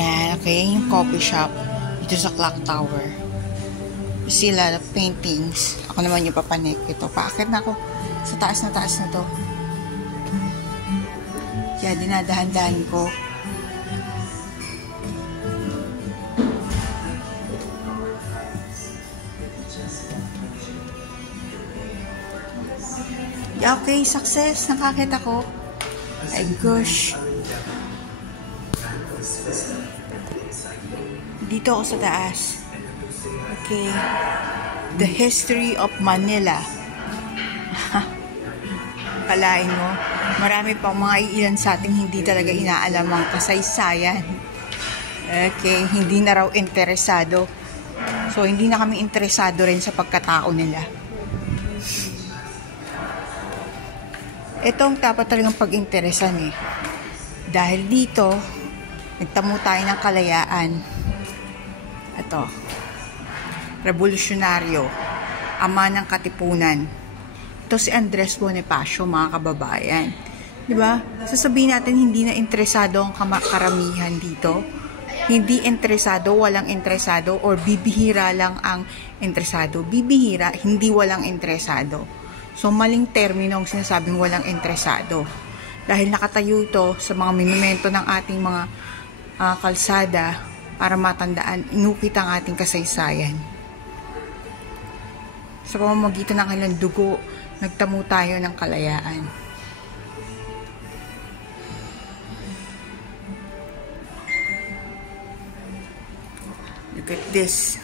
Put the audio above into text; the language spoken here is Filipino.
Ayan, okay, yung coffee shop dito sa Clock Tower. You see a lot of paintings. Ako naman yung papanik. Ito, paakit na ako sa taas na to. Kaya dinadahan-dahan ko. Yeah, okay, success. Nakakita ko. Ay, gosh. Dito ako sa taas. Okay. The history of Manila. Kalain mo, marami pang mga ilan sa ating hindi talaga inaalam ang kasaysayan. Okay, hindi na raw interesado. So, hindi na kami interesado rin sa pagkatao nila. Ito ang dapat talagang pag-interesan eh. Dahil dito, nagtamo tayo ng kalayaan. Ito. Revolusyonaryo. Ama ng Katipunan. Ito si Andres Bonifacio, mga kababayan. Diba? Sasabihin natin, hindi na interesado ang karamihan dito. Hindi interesado, walang interesado, or bibihira lang ang interesado. Bibihira, hindi walang interesado. So, maling termino ang sinasabing walang interesado. Dahil nakatayo ito sa mga monumento ng ating mga kalsada para matandaan, inukit ang ating kasaysayan. Sa pamamagitan ng kanilang dugo, nagtamo tayo ng kalayaan. Look at this.